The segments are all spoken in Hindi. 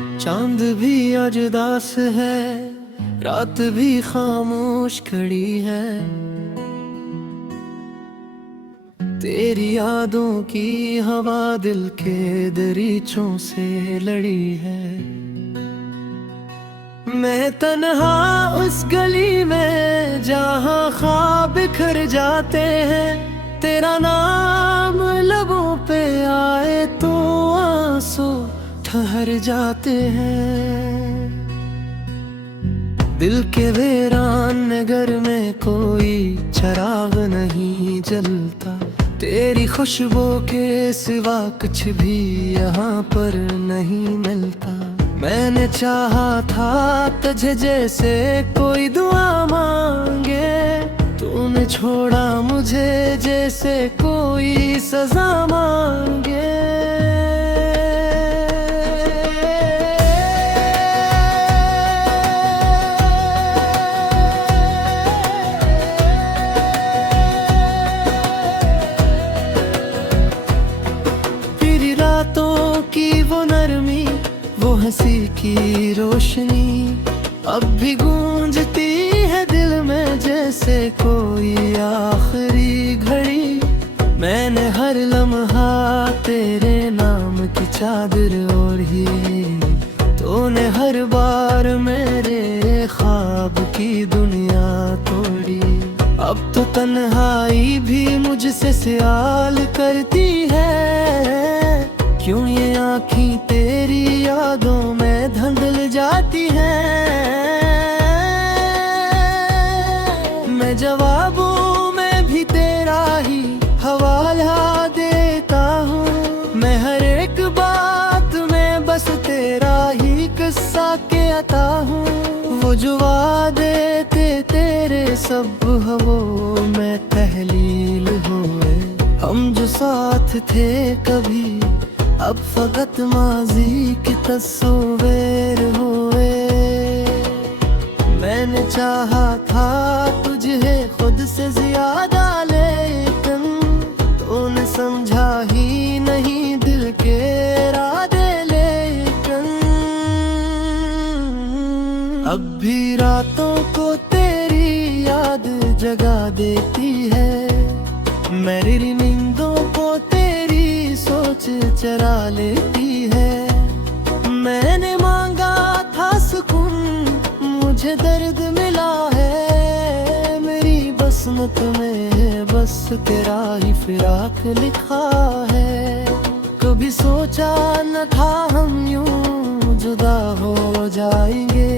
चांद भी आज उदास है, रात भी खामोश खड़ी है। तेरी यादों की हवा दिल के दरीचों से लड़ी है। मैं तन्हा उस गली में जहाँ ख्वाब बिखर जाते हैं, तेरा नाम लबों पे आए तो आंसू ठहर जाते हैं। दिल के वीरान नगर में कोई चिराग नहीं जलता, तेरी खुशबू के सिवा कुछ भी यहाँ पर नहीं मिलता। मैंने चाहा था तुझे जैसे कोई दुआ मांगे, तूने छोड़ा मुझे जैसे कोई सजा मांगे। तेरी रातों की वो नरमी, वो हंसी की रोशनी अब भी गूंजती है दिल में जैसे कोई आखिरी घड़ी। मैंने हर लम्हा तेरे नाम की चादर ओढ़ी, तूने हर बार मेरे ख्वाब की दुनिया तोड़ी। अब तो तन्हाई भी मुझसे सवाल करती है, क्यों ये आँखें तेरी यादों में धंधल जाती हैं। मैं जवाबों में भी तेरा ही हवाला देता हूँ, मैं हर एक बात में बस तेरा ही किस्सा कहता हूँ। वो जो वादे थे तेरे सब हवों में तहलील हुए, हम जो साथ थे कभी अब फकत माजी की तस्वीर हुए। मैंने चाहा था तुझे खुद से ज्यादा, लेकिन तूने समझा ही नहीं दिल के इरादे। लेकिन अब भी रातों को तेरी याद जगा देती है, मेरी नींदों को तेरी सोच चरा लेती है। मैंने मांगा था सुकून, मुझे दर्द मिला है, मेरी बसमत में है बस तेरा ही फिराक लिखा है। कभी सोचा न था हम यूं जुदा हो जाएंगे,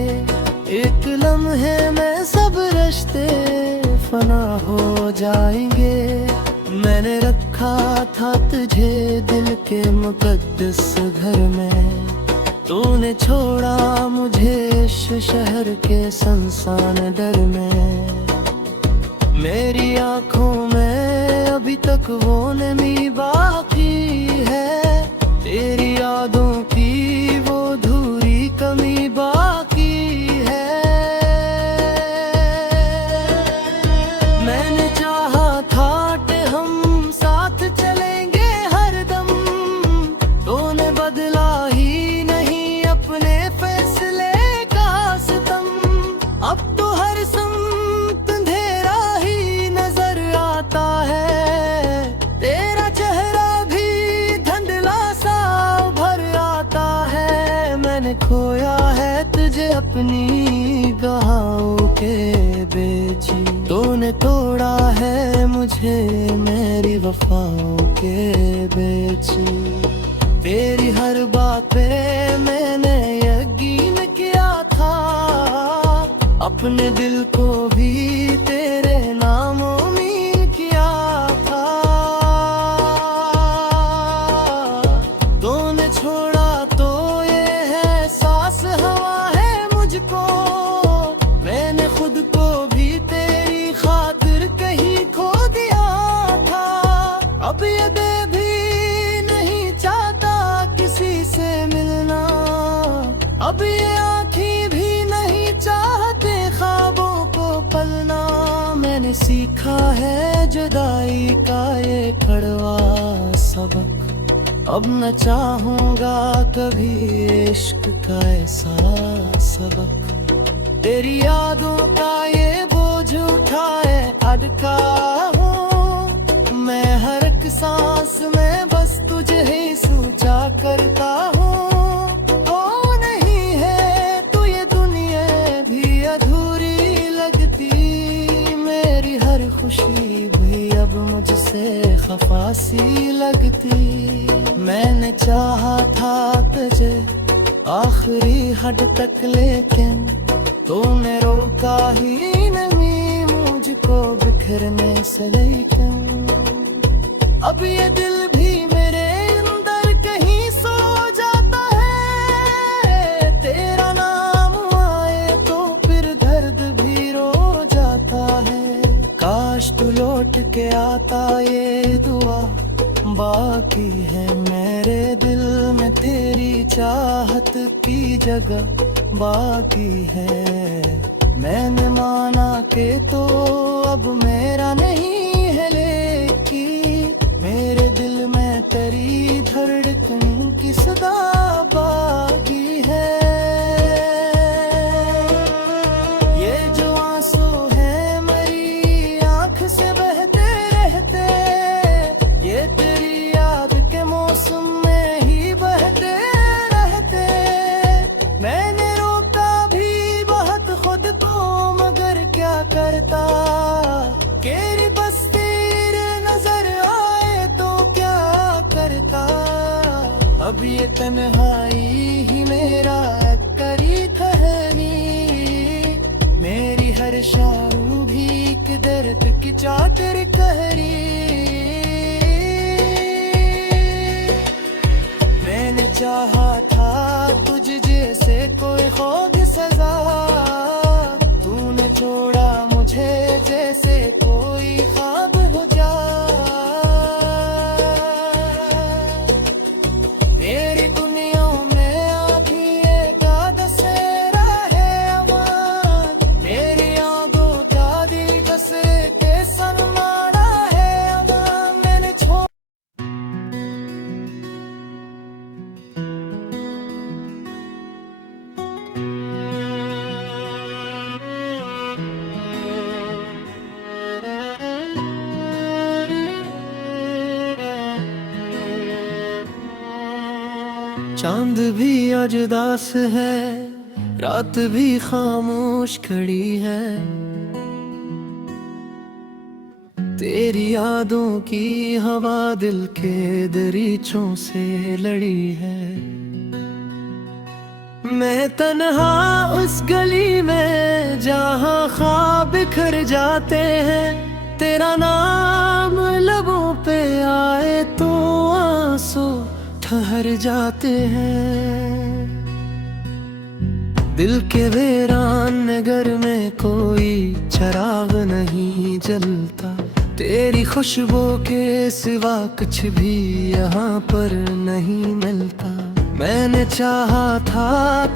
एक लम्हे में सब रिश्ते फना हो जाएंगे। मैंने रखा था तुझे दिल के मुकद्दस घर में, तूने छोड़ा मुझे इस शहर के सुनसान डर में। मेरी आंखों में अभी तक वो नमी बाकी है, तेरी यादों की वो धूरी कमी बाकी है। मैंने चाहा था कि हम साथ चलेंगे हरदम, तूने बदला ही नहीं अपने फैसले का सितम। अब तो हर संत अंधेरा ही नजर आता है, तेरा चेहरा भी धुंधला सा उभर आता है। मैंने खोया है तुझे अपनी गहाओं के बेची, तूने तोड़ा है मुझे मेरी वफाओं के बेची। तेरी हर बात पे मैंने यकीन किया था, अपने दिल को भी तेरे नामों में किया था। तूने छोड़ा तो ये है सांस हवा है मुझको, मैंने खुद को भी तेरी खातिर कहीं खो दिया था। अब ये दिल भी नहीं चाहता किसी से मिलना, अब ये आँखें भी नहीं चाहते ख्वाबों को पलना। मैंने सीखा है जुदाई का ये कड़वा सबक, अब न चाहूंगा कभी इश्क का ऐसा सबक। तेरी यादों का ये बोझ उठाए अटका हूँ मैं, हर एक सांस में बस तुझे ही सोचा करता हूँ। ओ नहीं है तो ये दुनिया भी अधूरी लगती, मेरी हर खुशी भी अब मुझसे खफा सी लगती। मैंने चाहा था तुझे आखिरी हद तक, लेकिन तूने रोका ही नहीं मुझको बिखरने से। लेकिन अब ये दिल भी मेरे अंदर कहीं सो जाता है, तेरा नाम आए तो फिर दर्द भी रो जाता है। काश तू लौट के आता ये दुआ बाकी है मेरे दिल में, तेरी चाहत की जगह बाकी है। मैंने माना कि तो अब मेरा नहीं है, लेकिन मेरे दिल में तेरी धड़कन की सदा बाकी है। ये जो आंसू है मेरी आंख से बहते रहते, ये तेरी याद के मौसम में ही बहते रहते। मैंने रोका भी बहुत खुद को, मगर क्या करता, तेरी बस तेरे नजर आए तो क्या करता। अब ये तन्हाई ही मेरा करी ठहरी, मेरी हर शाम भी एक दर्द की चादर कहरी। मैंने चाहा था तुझ जैसे कोई खुद सजा, तूने छोड़ा मुझे जैसे कोई ख्वाब हो जा। मेरी दुनिया में आधी एक दशहरा है अमान, मेरी यादों का दिल कसे के सनमाना है अमान। मैंने छोड़ चांद भी आज उदास है, रात भी खामोश खड़ी है, तेरी यादों की हवा दिल के दरीचों से लड़ी है। मैं तन्हा उस गली में जहाँ ख्वाब बिखर जाते हैं, तेरा नाम लबों पे आए तो आंसू ठहर जाते हैं। दिल के वीरान नगर में कोई चिराग नहीं जलता, तेरी खुशबू के सिवा कुछ भी यहाँ पर नहीं मिलता। मैंने चाहा था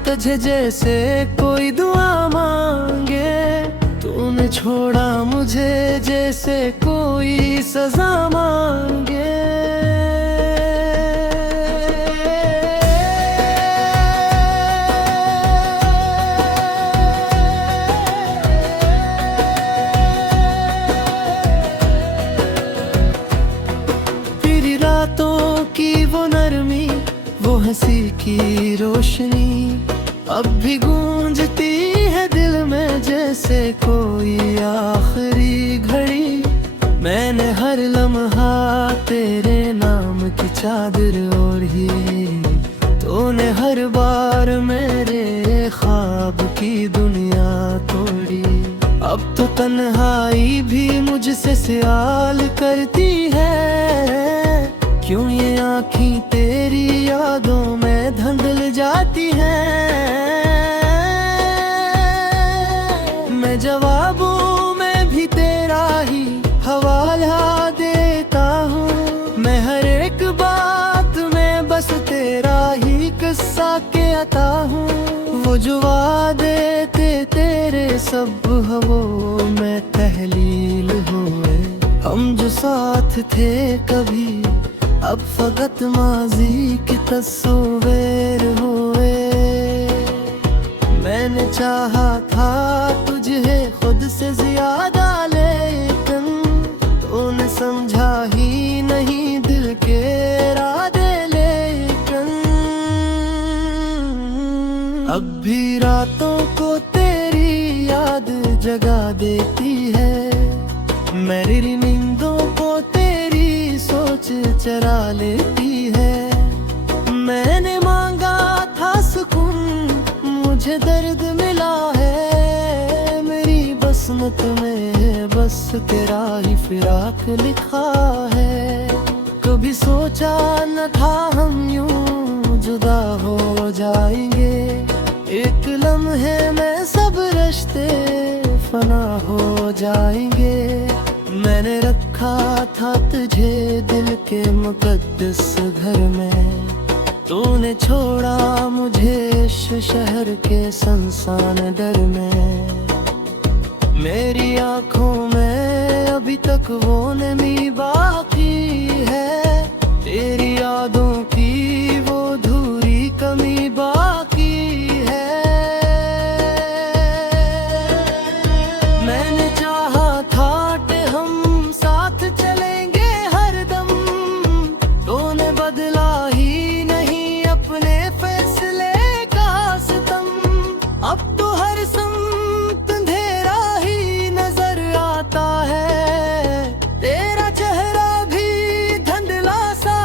तुझे जैसे कोई दुआ मांगे, तूने छोड़ा मुझे जैसे कोई सजा मांगे। रातों की वो नरमी, वो हंसी की रोशनी अब भी गूंजती है दिल में जैसे कोई आखिरी घड़ी। मैंने हर लम्हा तेरे नाम की चादर ओढ़ी, तूने हर बार मेरे ख्वाब की दुनिया तोड़ी। अब तो तन्हाई भी मुझसे सवाल करती है, क्यों ये आँखें तेरी यादों में धंधल जाती हैं। मैं जवाबों में भी तेरा ही हवाला देता हूँ, मैं हर एक बात में बस तेरा ही किस्सा कहता हूँ। वो जो वादे थे तेरे सब हवों में तहलील हुए, हम जो साथ थे कभी अब फकत माजी के तस्वीर हुए। मैंने चाहा था तुझे खुद से ज्यादा, लेकिन तूने समझा ही नहीं दिल के इरादे। लेकिन अब भी रातों को तेरी याद जगा देती है, मेरी नींदों को तेरी सोच चरा लेती है। मैंने मांगा था सुकून, मुझे दर्द मिला है, मेरी बसमत में है बस तेरा ही फिराक लिखा है। कभी सोचा न था हम यूं जुदा हो जाएंगे, एक लम्हे में सब रिश्ते फना हो जाएंगे। मैंने रखा था तुझे दिल के मुकद्दस घर में, तूने छोड़ा मुझे इस शहर के सुनसान डर में। मेरी आंखों में अभी तक वो नमी बाकी है, तेरी यादों की वो धूरी कमी बाकी है। मैंने चाहा था कि हम साथ चलेंगे हरदम, तूने बदला ही नहीं अपने फैसले का सितम। अब तो हर समत अंधेरा ही नजर आता है, तेरा चेहरा भी धुंधला सा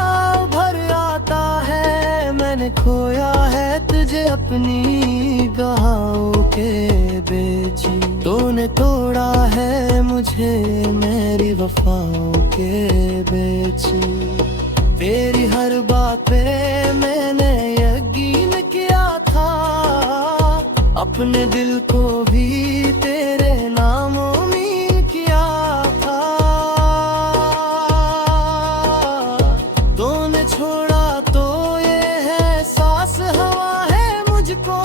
भर आता है। मैंने खोया है तुझे अपनी गहाओं के बेच, तूने तोड़ा है मुझे मेरी वफाओं के बेच। तेरी हर बात पे मैंने यकीन किया था, अपने दिल को भी तेरे नामों में किया था। तूने छोड़ा तो ये है सांस हवा है मुझको,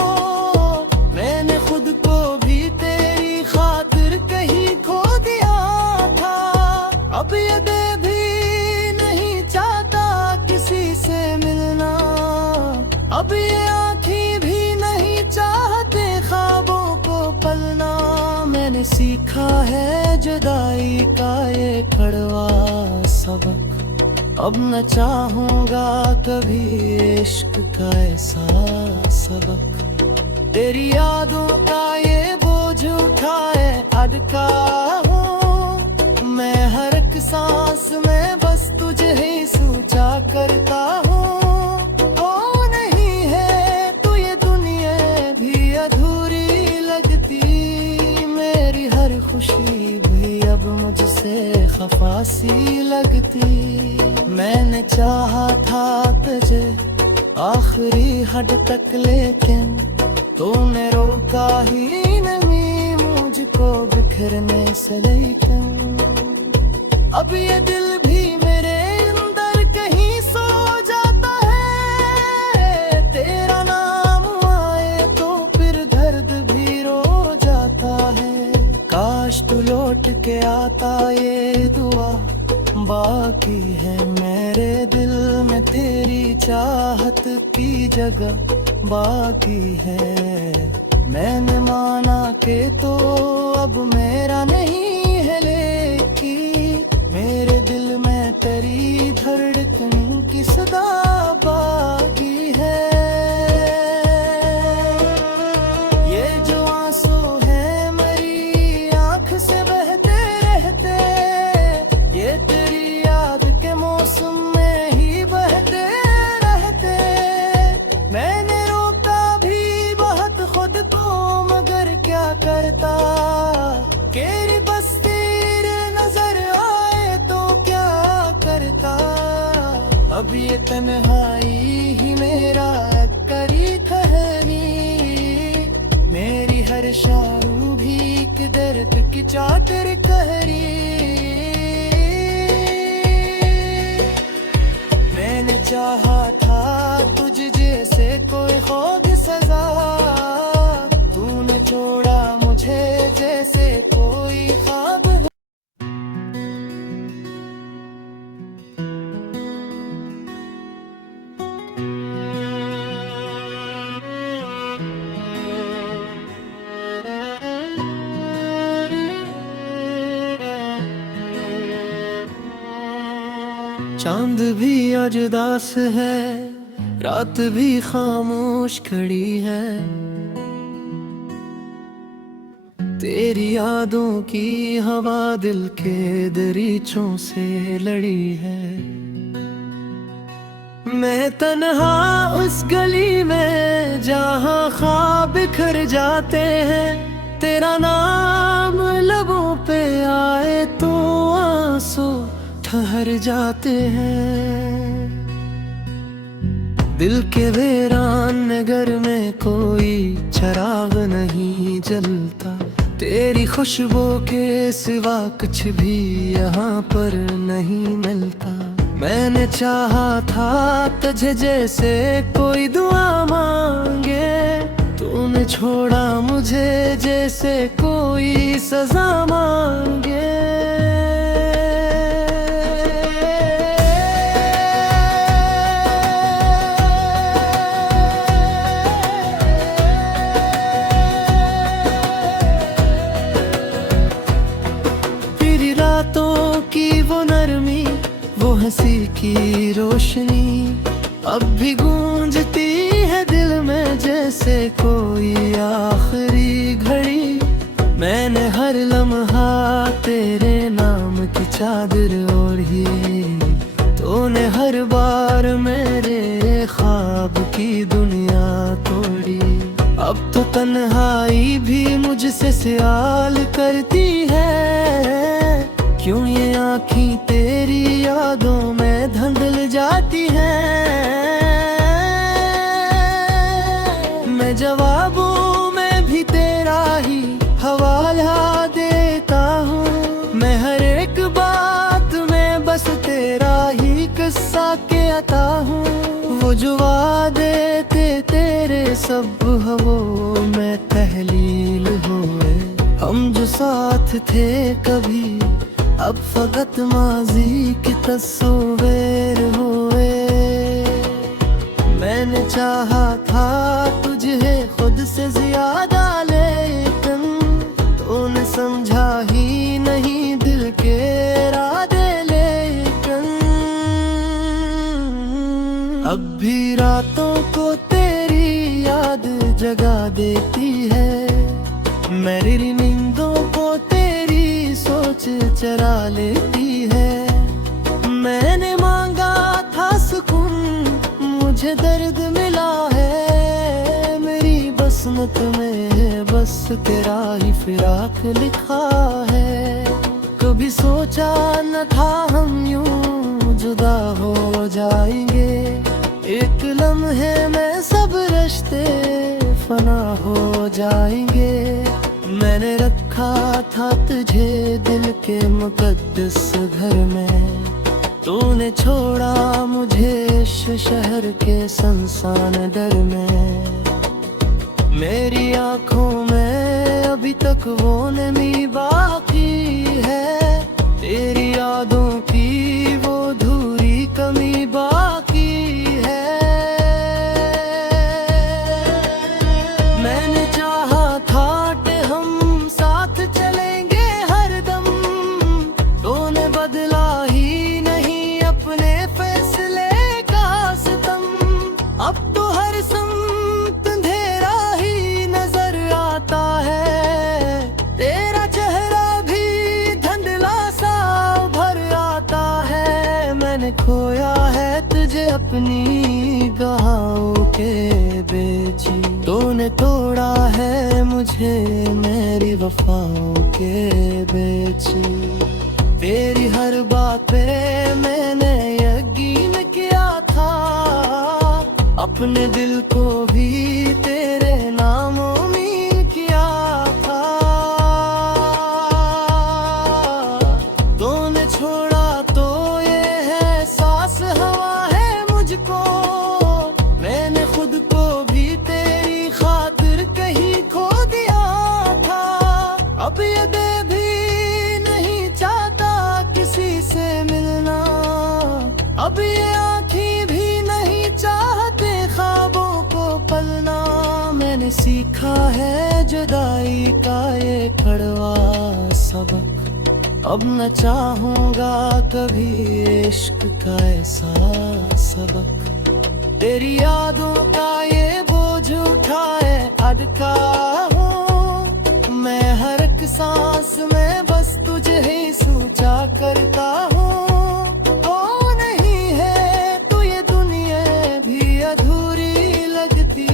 मैंने खुद को भी तेरी खातिर कहीं खो दिया था। अब ये दिल भी नहीं चाहता किसी से मिलना, अब ये आँखें भी नहीं चाहते ख्वाबों को पलना। मैंने सीखा है जुदाई का ये कड़वा सबक, अब न चाहूँगा कभी इश्क का ऐसा सबक। तेरी यादों का ये बोझ उठाए अटका हूँ मैं, हर एक सांस में बस तुझे ही सोचा करता हूँ। तो नहीं है तो ये दुनिया भी अधूरी लगती, मेरी हर खुशी भी अब मुझसे खफा सी लगती। मैंने चाहा था तुझे आखिरी हद तक, लेकिन तूने रोका ही नहीं मुझको बिखरने से। लेकिन अब ये दिल भी मेरे अंदर कहीं सो जाता है, तेरा नाम आए तो फिर दर्द भी रो जाता है। काश तू लौट के आता ये दुआ बाकी है, मेरे दिल में तेरी चाहत की जगह बाकी है। मैंने माना के तो अब मेरा नहीं है, लेकिन मेरे दिल में तेरी धड़कन की सदा बाकी है। ये जो आंसू है मेरी आंख से बहते रहते, ये तेरी याद के मौसम में ही बहते रहते। मैंने रोका भी बहुत खुद को, मगर क्या करता, तेरी बस तेरे नजर आए तो क्या करता। अब ये तन्हाई ही मेरा करी ठहरी, मेरी हर शारू भी किधर की चादर कहरी। मैंने चाहा था तुझ जैसे कोई खुद सजा, तूने छोड़ा मुझे जैसे कोई ख्वाब। चांद भी आज उदास है, रात भी खामोश खड़ी है। तेरी यादों की हवा दिल के दरीचों से लड़ी है। मैं तन्हा उस गली में जहाँ ख्वाब बिखर जाते हैं, तेरा नाम लबों पे आए तो आंसू ठहर जाते हैं। दिल के वीरान नगर में कोई चिराग नहीं जलता, तेरी खुशबू के सिवा कुछ भी यहाँ पर नहीं मिलता। मैंने चाहा था तुझे जैसे कोई दुआ मांगे, तूने छोड़ा मुझे जैसे कोई सजा मांगे। तेरी रातों की वो नरमी, वो हंसी की रोशनी अब भी गूंजती है दिल में जैसे कोई आखिरी घड़ी। मैंने हर लम्हा तेरे नाम की चादर ओढ़ी, तूने हर बार मेरे ख्वाब की दुनिया तोड़ी। अब तो तन्हाई भी मुझसे सवाल करती है, क्यों ये आँखें तेरी यादों में धंधल जाती हैं। मैं जवाबों में भी तेरा ही हवाला देता हूँ, मैं हर एक बात में बस तेरा ही किस्सा कहता हूँ। वो जो वादे थे तेरे सब हवों में तहलील हुए, हम जो साथ थे कभी अब फकत माजी की तस्वीर हुए। मैंने चाहा था तुझे खुद से ज्यादा, लेकिन तूने समझा ही नहीं दिल के इरादे। लेकिन अब भी रातों को तेरी याद जगा देती है, मेरी नींदों को तेरी सोच चरा लेती है। मैंने मांगा था सुकून, मुझे दर्द मिला है, मेरी बसमत में है बस तेरा ही फिराक लिखा है। कभी सोचा न था हम यूं जुदा हो जाएंगे, एक लम्हे में सब रिश्ते फना हो जाएंगे। मैंने रखा था तुझे दिल के मुकद्दस घर में, तूने छोड़ा मुझे इस शहर के सुनसान डर में। मेरी आंखों में अभी तक वो नमी बाकी है, तेरी यादों की वो धूरी कमी बाकी है। मैंने चाहा था कि हम साथ चलेंगे हरदम, तूने बदला ही नहीं अपने फैसले का सितम। अब तो हर सम्त अंधेरा ही नजर आता है, तेरा चेहरा भी धुंधला सा भर आता है। मैंने खोया है तुझे अपनी गहाओं के बेची, तूने तोड़ा है मुझे मेरी वफाओं के बेची। तेरी हर बात पे मैंने यकीन किया था, अपने दिल को भी तेरे नामों में किया था। तूने छोड़ा तो ये है सांस हवा है मुझको, मैंने खुद को भी तेरी खातिर कहीं खो दिया था। अब ये दिल भी नहीं चाहता किसी से मिलना, अब ये आँखें भी नहीं चाहते ख्वाबों को पलना। मैंने सीखा है जुदाई का ये कड़वा सबक, अब न चाहूंगा कभी इश्क का ऐसा सबक। तेरी यादों का ये बोझ उठाए अटका हूँ मैं, हर एक सांस में बस तुझे ही सोचा करता हूँ। तो नहीं है तू ये दुनिया भी अधूरी लगती,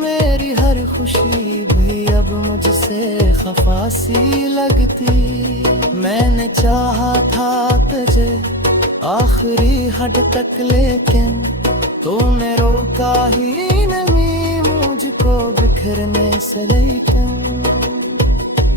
मेरी हर खुशी भी अब मुझसे खफा सी लगती। मैंने चाहा था तुझे आखिरी हद तक, लेकिन तूने रोका ही नहीं मुझको बिखरने से। लेकिन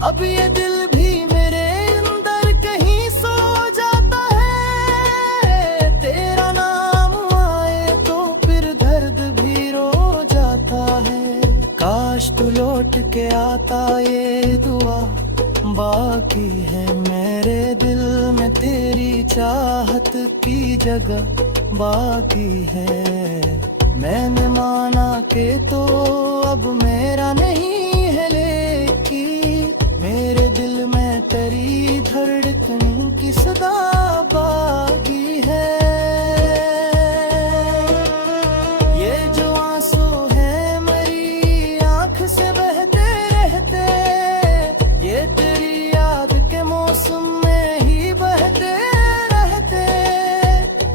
अब ये दिल भी मेरे अंदर कहीं सो जाता है, तेरा नाम आए तो फिर दर्द भी रो जाता है। काश तू लौट के आता ये दुआ बाकी है मेरे दिल में, तेरी चाहत की जगह बाकी है। मैंने माना कि तो अब मेरा नहीं है, लेकिन मेरे दिल में तेरी धड़कन की सदा बाकी है। ये जो आंसू है मेरी आंख से बहते रहते, ये तेरी याद के मौसम में ही बहते रहते।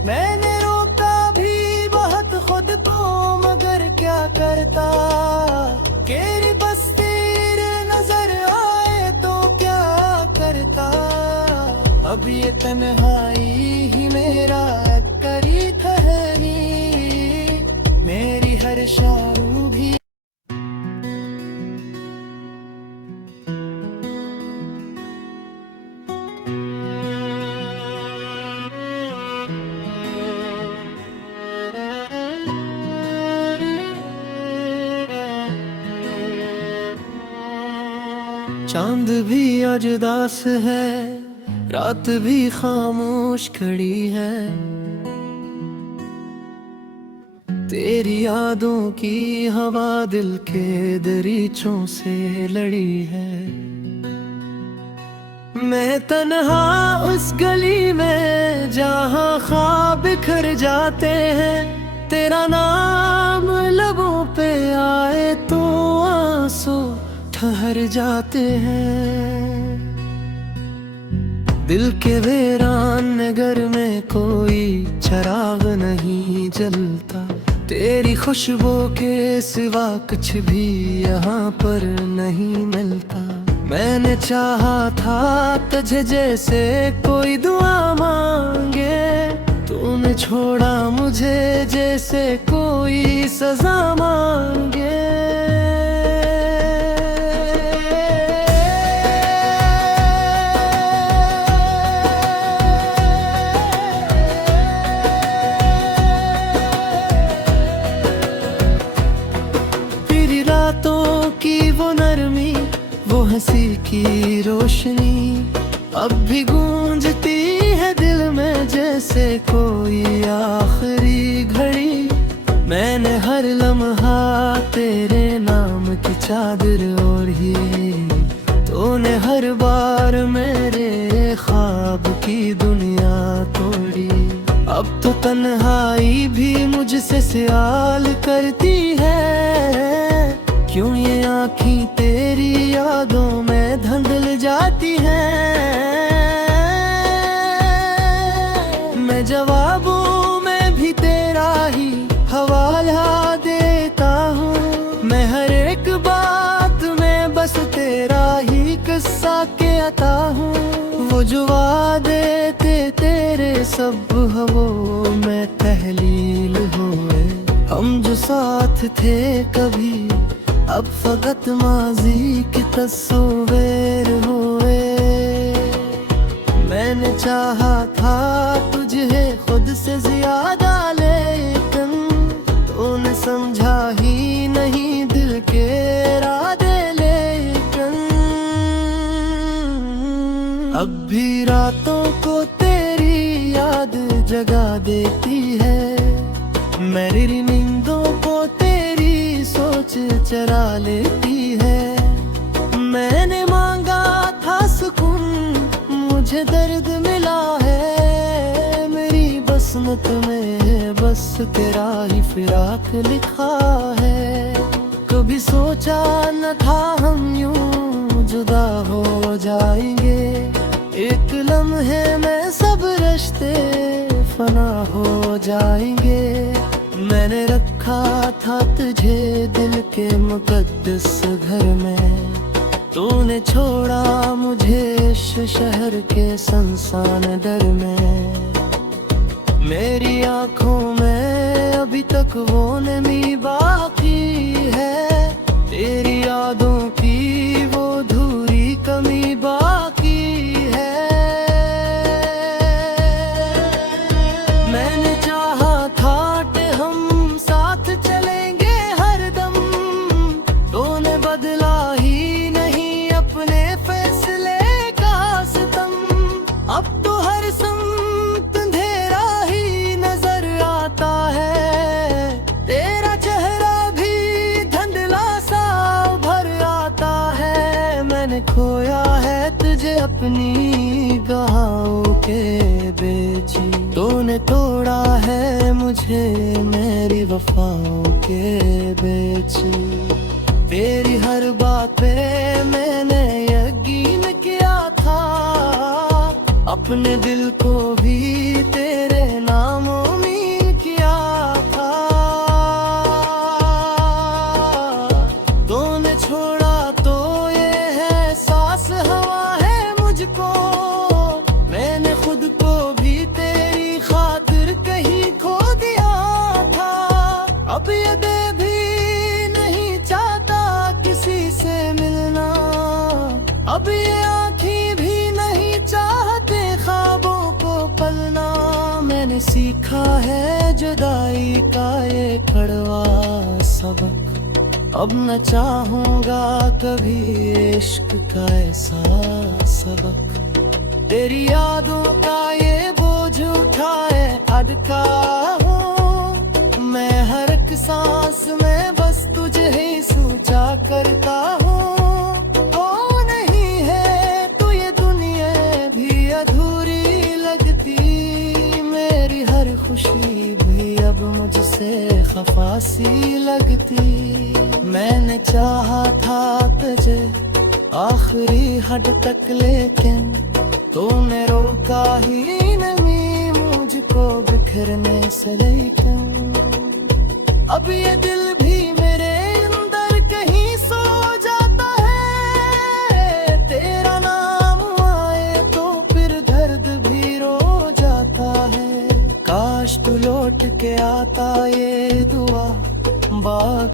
मैंने रोका भी बहुत खुद को, मगर क्या करता, तेरी बस तेरे नजर आए तो क्या करता। अब ये तन्हाई ही मेरा करी ठहरी, मेरी हर शारू भी। चांद भी आज उदास है, रात भी खामोश खड़ी है, तेरी यादों की हवा दिल के दरीचों से लड़ी है। मैं तन्हा उस गली में जहाँ ख्वाब बिखर जाते हैं, तेरा नाम लबों पे आए तो आंसू ठहर जाते हैं। दिल के वीरान घर में कोई चिराग नहीं जलता, तेरी खुशबू के सिवा कुछ भी यहाँ पर नहीं मिलता। मैंने चाहा था तुझे जैसे कोई दुआ मांगे, तूने छोड़ा मुझे जैसे कोई सजा मांगे। रातों की वो नरमी, वो हंसी की रोशनी अब भी गूंजती है दिल में जैसे कोई आखिरी घड़ी। मैंने हर लम्हा तेरे नाम की चादर ओढ़ी, तूने हर बार मेरे ख्वाब की दुनिया तोड़ी। अब तो तन्हाई भी मुझसे सवाल करती है, क्यों ये आँखें तेरी यादों में धंधल जाती हैं। मैं जवाबों में भी तेरा ही हवाला देता हूँ, मैं हर एक बात में बस तेरा ही किस्सा कहता हूँ। वो जो वादे थे तेरे सब हवों में तहलील हुए, हम जो साथ थे कभी अब फकत माजी की तस्वीर हुए। मैंने चाहा था तुझे खुद से ज्यादा, लेकिन तूने समझा ही नहीं दिल के इरादे। लेकिन अब भी रातों को तेरी याद जगा देती है, मेरी नींदों को तेरी सोच चरा लेती है। मैंने मांगा था सुकून, मुझे में दर्द मिला है, मेरी बसमत में बस तेरा ही फिराक लिखा है। कभी सोचा न था हम यूं जुदा हो जाएंगे, एक लम्हे में सब रिश्ते फना हो जाएंगे। मैंने रखा था तुझे दिल के मुकद्दस घर में, तूने छोड़ा मुझे इस शहर के सुनसान दर में। मेरी आंखों में अभी तक वो नमी बाकी है, तेरी यादों की वो धूरी कमी बाकी है। मैंने चाहा था कि हम साथ चलेंगे हरदम, तूने बदला ही नहीं अपने फैसले का सितम। अब तो हर समत अंधेरा ही नजर आता है, तेरा चेहरा भी धुंधला सा उभर आता है। मैंने खोया है तुझे अपनी गहाओं के बेची, तूने तोड़ा है मुझे मेरी वफाओं के बेची। तेरी हर बात पे मैंने यकीन किया था, अपने दिल को भी तेरे नामों में किया था। तूने छोड़ा तो ये है सांस हवा है मुझको, मैंने खुद को भी तेरी खातिर कहीं खो दिया था। अब ये दिल भी नहीं चाहता किसी से मिलना, अब ये आँखें भी नहीं चाहते ख्वाबों को पलना। मैंने सीखा है जुदाई का ये कड़वा सबक, अब न चाहूँगा कभी इश्क का ऐसा सबक। तेरी यादों का ये बोझ उठाए अटका हूँ मैं, हर एक सांस में बस तुझे ही सोचा करता हूँ। तो नहीं है तो ये दुनिया भी अधूरी लगती, मेरी हर खुशी भी अब मुझसे खफा सी लगती। मैंने चाहा था तुझे आखिरी हद तक, लेकिन तूने रोका ही नहीं मुझको बिखरने से। लेकिन अब ये दिल भी मेरे अंदर कहीं सो जाता है, तेरा नाम आए तो फिर दर्द भी रो जाता है। काश तू लौट के आता ये दुआ बाकी